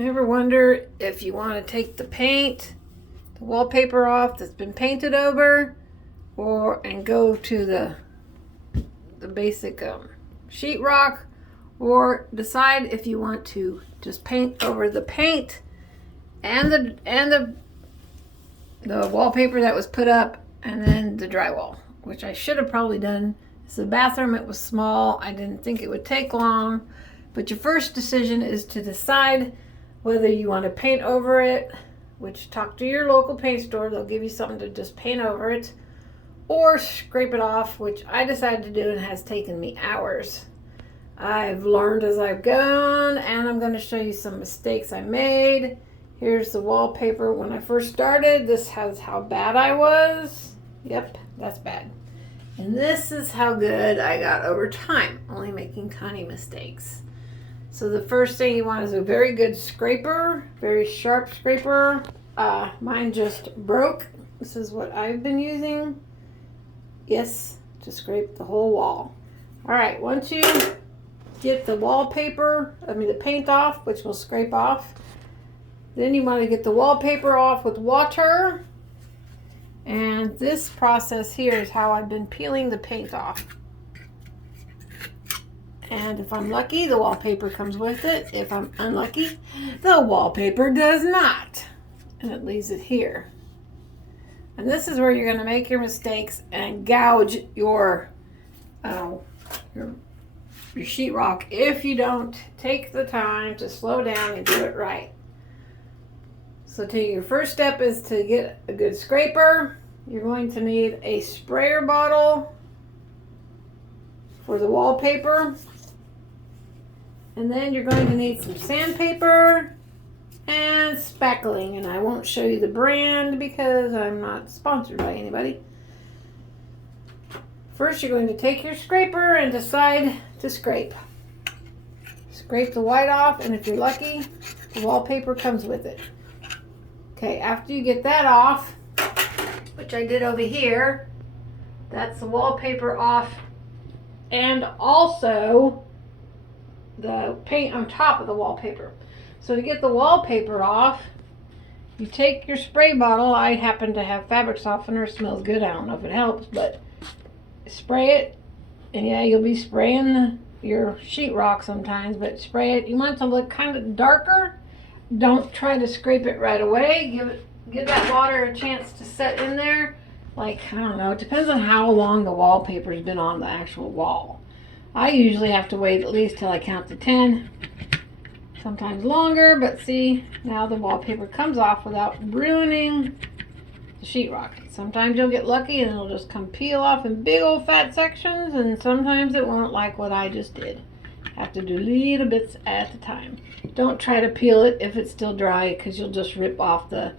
Ever wonder if you want to take the paint, the wallpaper off that's been painted over, and go to the basic sheetrock, or decide if you want to just paint over the paint and the wallpaper that was put up, and then the drywall, which I should have probably done. It's a bathroom, it was small, I didn't think it would take long. But your first decision is to decide whether you want to paint over it, which talk to your local paint store, they'll give you something to just paint over it, or scrape it off, which I decided to do and has taken me hours. I've learned as I've gone, and I'm going to show you some mistakes I made. Here's the wallpaper. When I first started, this has how bad I was. Yep, that's bad. And this is how good I got over time, only making tiny mistakes. So the first thing you want is a very good scraper, very sharp scraper. Mine just broke. This is what I've been using. Yes, to scrape the whole wall. All right, once you get the the paint off, which will scrape off, then you want to get the wallpaper off with water. And this process here is how I've been peeling the paint off. And if I'm lucky, the wallpaper comes with it. If I'm unlucky, the wallpaper does not. And it leaves it here. And this is where you're going to make your mistakes and gouge your sheetrock if you don't take the time to slow down and do it right. So your first step is to get a good scraper. You're going to need a sprayer bottle for the wallpaper. And then you're going to need some sandpaper and spackling. And I won't show you the brand because I'm not sponsored by anybody. First, you're going to take your scraper and decide to scrape. Scrape the white off, and if you're lucky, the wallpaper comes with it. Okay, after you get that off, which I did over here, that's the wallpaper off, and also the paint on top of the wallpaper. So to get the wallpaper off, you take your spray bottle. I happen to have fabric softener. It smells good. I don't know if it helps, but spray it. And yeah, you'll be spraying your sheetrock sometimes, but spray it. You want it to look kind of darker. Don't try to scrape it right away. Give that water a chance to set in there. Like, I don't know, it depends on how long the wallpaper's been on the actual wall. I usually have to wait at least till I count to 10. Sometimes longer, but see, now the wallpaper comes off without ruining the sheetrock. Sometimes you'll get lucky and it'll just come peel off in big old fat sections, and sometimes it won't, like what I just did. Have to do little bits at a time. Don't try to peel it if it's still dry, because you'll just rip off the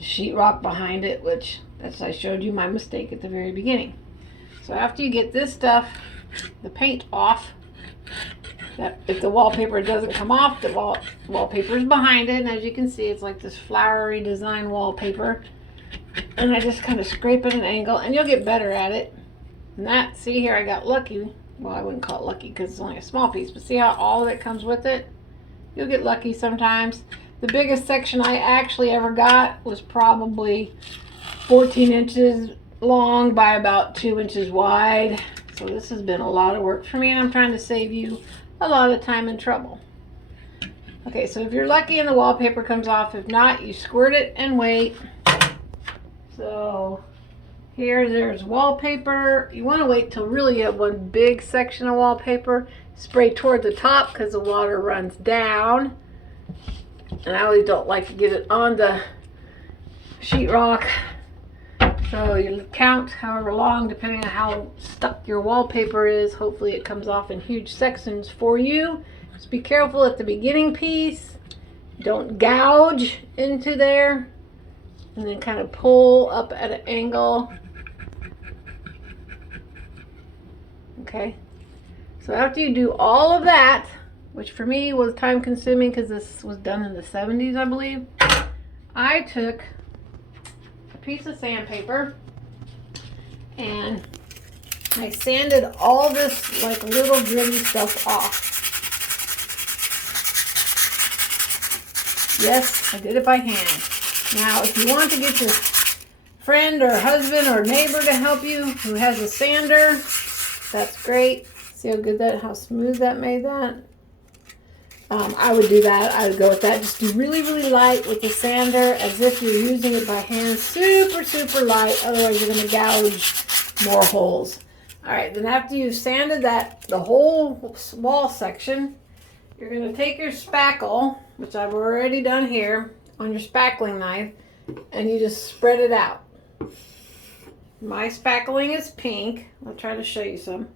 sheetrock behind it, which I showed you my mistake at the very beginning. So after you get this stuff, the paint off, that if the wallpaper doesn't come off, the wallpaper is behind it, and as you can see, it's like this flowery design wallpaper. And I just kind of scrape at an angle, and you'll get better at it. And see here, I got lucky. Well, I wouldn't call it lucky because it's only a small piece, but see how all of it comes with it? You'll get lucky sometimes. The biggest section I actually ever got was probably 14 inches long by about 2 inches wide. So this has been a lot of work for me, and I'm trying to save you a lot of time and trouble. Okay, so if you're lucky and the wallpaper comes off, if not, you squirt it and wait. So there's wallpaper. You want to wait till really you have one big section of wallpaper. Spray toward the top because the water runs down. And I always don't like to get it on the sheetrock. So you count however long, depending on how stuck your wallpaper is. Hopefully it comes off in huge sections for you. Just be careful at the beginning piece. Don't gouge into there. And then kind of pull up at an angle. Okay. So after you do all of that, which for me was time consuming because this was done in the 70s, I believe, I took a piece of sandpaper and I sanded all this like little gritty stuff off. Yes, I did it by hand. Now, if you want to get your friend or husband or neighbor to help you who has a sander, that's great. See how smooth that made that? I would do that. I would go with that. Just do really, really light with the sander as if you're using it by hand. Super, super light. Otherwise, you're going to gouge more holes. All right, then after you've sanded the whole wall section, you're going to take your spackle, which I've already done here, on your spackling knife, and you just spread it out. My spackling is pink. I'll try to show you some.